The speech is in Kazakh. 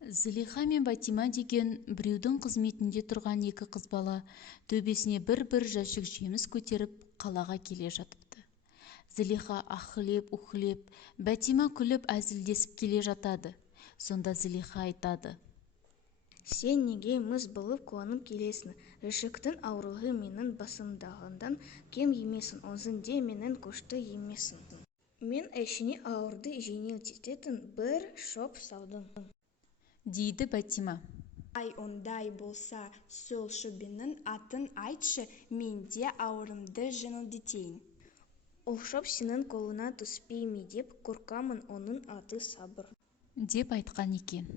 Зылиха мен Батима деген біреудің қызметінде тұрған екі қыз бала төбесіне бір жәшік жеміс көтеріп қалаға келе жатыпты. Зылиха ахлеп-ухлеп, Батима күліп әзілдесіп келе жатады. Сонда Зылиха айтады: Сен неге мыс болып қуанып келесің? Жәшіктің ауырлығы менің басымдағыдан кем емесін, өзің де менің күшті емесің. Мен ішіне ауырды жеңілдететін бір шөп салдым, дейді Батима. Ай, ондай болса, сол шөбіңнің атын айтшы, мен де ауырымды жеңілдетейін. Ол шөп сенің қолына түспей ме деп қорқамын, оның аты сабыр, деп айтқан екен.